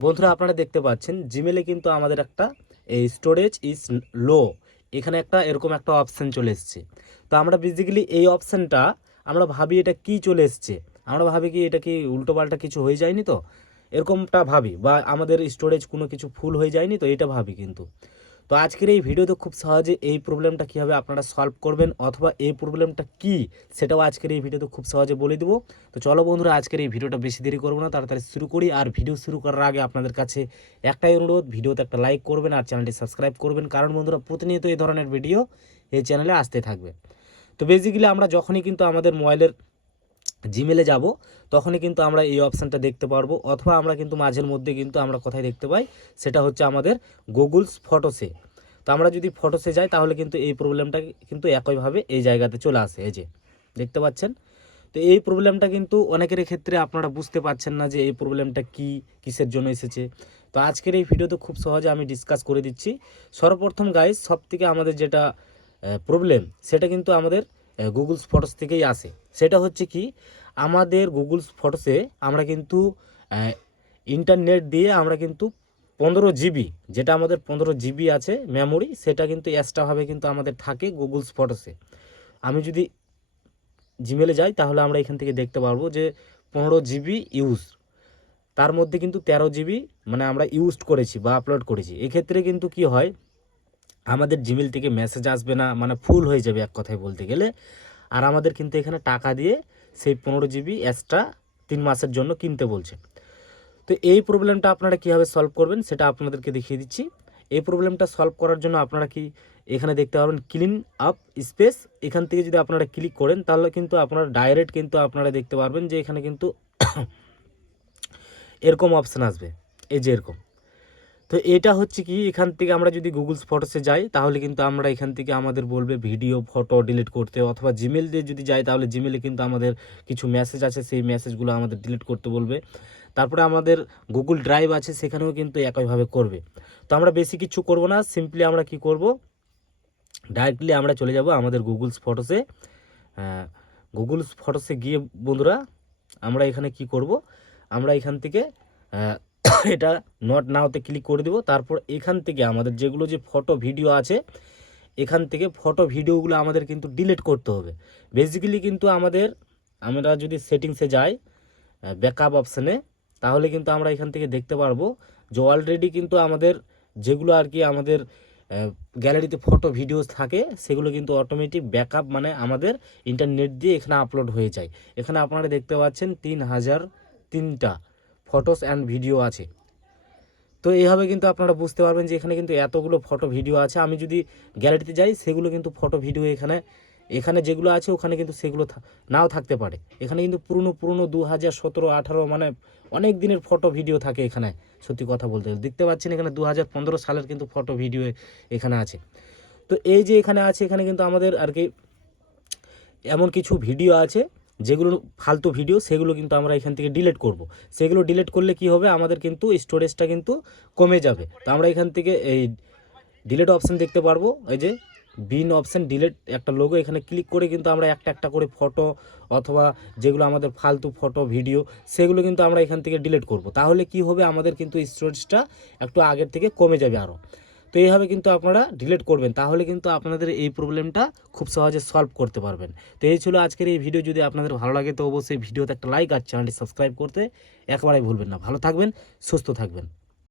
বন্ধুরা আপনারা দেখতে পাচ্ছেন জিমেলে কিন্তু আমাদের একটা এই স্টোরেজ ইজ লো এখানে একটা এরকম একটা অপশান চলে এসছে। তো আমরা বেসিক্যালি এই অপশানটা আমরা ভাবি এটা কি চলে এসছে, আমরা ভাবি কি এটা কি উল্টোপাল্টা কিছু হয়ে যায়নি, তো এরকমটা ভাবি, বা আমাদের স্টোরেজ কোনো কিছু ফুল হয়ে যায়নি, তো এটা ভাবি। কিন্তু তো আজকের এই ভিডিওতে খুব সহজে এই প্রবলেমটা কীভাবে আপনারা সলভ করবেন অথবা এই প্রবলেমটা কি সেটাও আজকের এই ভিডিওতে খুব সহজে বলে দেবো। তো চলো বন্ধুরা আজকের এই ভিডিওটা বেশি দেরি করবো না, তাড়াতাড়ি শুরু করি। আর ভিডিও শুরু করার আগে আপনাদের কাছে একটাই অনুরোধ, ভিডিওতে একটা লাইক করবেন আর চ্যানেলটি সাবস্ক্রাইব করবেন, কারণ বন্ধুরা প্রতিনিয়ত এই ধরনের ভিডিও এই চ্যানেলে আসতে থাকবে। তো বেসিক্যালি আমরা যখনই কিন্তু আমাদের মোবাইলের জিমেলে যাব তখনই কিন্তু আমরা এই অপশানটা দেখতে পারবো, অথবা আমরা কিন্তু মাঝের মধ্যে কিন্তু আমরা কোথায় দেখতে পাই সেটা হচ্ছে আমাদের গুগলস ফটোসে। তো আমরা যদি ফটোসে যাই তাহলে কিন্তু এই প্রবলেমটা কিন্তু একইভাবে এই জায়গাতে চলে আসে, এই যে দেখতে পাচ্ছেন। তো এই প্রবলেমটা কিন্তু অনেকের ক্ষেত্রে আপনারা বুঝতে পারছেন না যে এই প্রবলেমটা কি, কিসের জন্য এসেছে। তো আজকের এই ভিডিওতে খুব সহজে আমি ডিসকাস করে দিচ্ছি। সর্বপ্রথম গাইস, সবথেকে আমাদের যেটা প্রবলেম সেটা কিন্তু আমাদের গুগলস ফটোস থেকেই আসে। সেটা হচ্ছে কি, আমাদের গুগলস ফটোসে আমরা কিন্তু ইন্টারনেট দিয়ে আমরা কিন্তু 15 জিবি, যেটা আমাদের 15 জিবি আছে মেমোরি, সেটা কিন্তু এক্সট্রাভাবে কিন্তু আমাদের থাকে গুগলস ফটোসে। আমি যদি জিমেলে যাই তাহলে আমরা এখান থেকে দেখতে পারবো যে 15 জিবি ইউজ, তার মধ্যে কিন্তু 13 জিবি মানে আমরা ইউজ করেছি বা আপলোড করেছি। এক্ষেত্রে কিন্তু কি হয়, আমাদের জিমেল থেকে মেসেজ আসবে না, মানে ফুল হয়ে যাবে এক কথায় বলতে গেলে। আর আমাদের কিন্তু এখানে টাকা দিয়ে সেই 15 জিবি এক্সট্রা 3 মাসের জন্য কিনতে বলছে। তো এই প্রবলেমটা আপনারা কীভাবে সলভ করবেন সেটা আপনাদেরকে দেখিয়ে দিচ্ছি। এই প্রবলেমটা সলভ করার জন্য আপনারা কি এখানে দেখতে পারবেন ক্লিন আপ স্পেস, এখান থেকে যদি আপনারা ক্লিক করেন তাহলে কিন্তু আপনারা ডাইরেক্ট কিন্তু আপনারা দেখতে পারবেন যে এখানে কিন্তু এরকম অপশান আসবে, এই যে এরকম। তো এটা হচ্ছে কি, এখান থেকে আমরা যদি গুগলস ফটোসে যাই তাহলে কিন্তু আমরা এখান থেকে আমাদের বলবে ভিডিও ফটো ডিলিট করতে, অথবা জিমেল দিয়ে যদি যাই তাহলে জিমেলে কিন্তু আমাদের কিছু মেসেজ আছে, সেই মেসেজগুলো আমাদের ডিলিট করতে বলবে। তারপরে আমাদের গুগল ড্রাইভ আছে, সেখানেও কিন্তু একইভাবে করবে। তো আমরা বেশি কিছু করব না, সিম্পলি আমরা কি করব, ডাইরেক্টলি আমরা চলে যাব আমাদের গুগলস ফটোসে। গুগলস ফটোসে গিয়ে বন্ধুরা আমরা এখানে কি করব, আমরা এখান থেকে এটা নট নাওতে ক্লিক করে দেব। তারপর এখান থেকে আমাদের যেগুলো যে ফটো ভিডিও আছে, এখান থেকে ফটো ভিডিওগুলো আমাদের কিন্তু ডিলিট করতে হবে। বেসিক্যালি কিন্তু আমরা যদি সেটিংসে যাই ব্যাকআপ অপশানে, তাহলে কিন্তু আমরা এখান থেকে দেখতে পারবো যে অলরেডি কিন্তু আমাদের যেগুলো আর কি আমাদের গ্যালারিতে ফটো ভিডিওস থাকে সেগুলো কিন্তু অটোমেটিক ব্যাকআপ মানে আমাদের ইন্টারনেট দিয়ে এখানে আপলোড হয়ে যায়। এখানে আপনারা দেখতে পাচ্ছেন 3003টা ফটোস অ্যান্ড ভিডিও আছে। তো এইভাবে কিন্তু আপনারা বুঝতে পারবেন যে এখানে কিন্তু এতগুলো ফটো ভিডিও আছে। আমি যদি গ্যালারিতে যাই সেগুলো কিন্তু ফটো ভিডিও এখানে যেগুলো আছে ওখানে কিন্তু সেগুলো নাও থাকতে পারে। এখানে কিন্তু পুরনো 2017-18 মানে অনেক দিনের ফটো ভিডিও থাকে এখানে। সত্যি কথা বলতে দেখতে পাচ্ছেন এখানে 2015 সালের কিন্তু ফটো ভিডিও এখানে আছে। তো এই যে এখানে আছে, এখানে কিন্তু আমাদের আর কি এমন কিছু ভিডিও আছে যেগুলো ফালতু ভিডিও, সেগুলো কিন্তু আমরা এখান থেকে ডিলিট করব। সেগুলো ডিলিট করলে কি হবে, আমাদের কিন্তু স্টোরেজটা কিন্তু কমে যাবে। তো আমরা এখান থেকে এই ডিলিট অপশান দেখতে পারবো, এই যে বিন অপশান ডিলিট একটা লোগো, এখানে ক্লিক করে কিন্তু আমরা একটা একটা করে ফটো অথবা যেগুলো আমাদের ফালতু ফটো ভিডিও সেগুলো কিন্তু আমরা এখান থেকে ডিলিট করব। তাহলে কি হবে, আমাদের কিন্তু স্টোরেজটা একটু আগের থেকে কমে যাবে আরও। তো এইভাবে কিন্তু আপনারা ডিলিট করবেন, তাহলে কিন্তু আপনাদের এই প্রবলেমটা খুব সহজে সলভ করতে পারবেন। তো এই ছিল আজকের এই ভিডিও। যদি আপনাদের ভালো লাগে তো অবশ্যই ভিডিওতে একটা লাইক আর চ্যানেলটি সাবস্ক্রাইব করতে একেবারেই ভুলবেন না। ভালো থাকবেন, সুস্থ থাকবেন।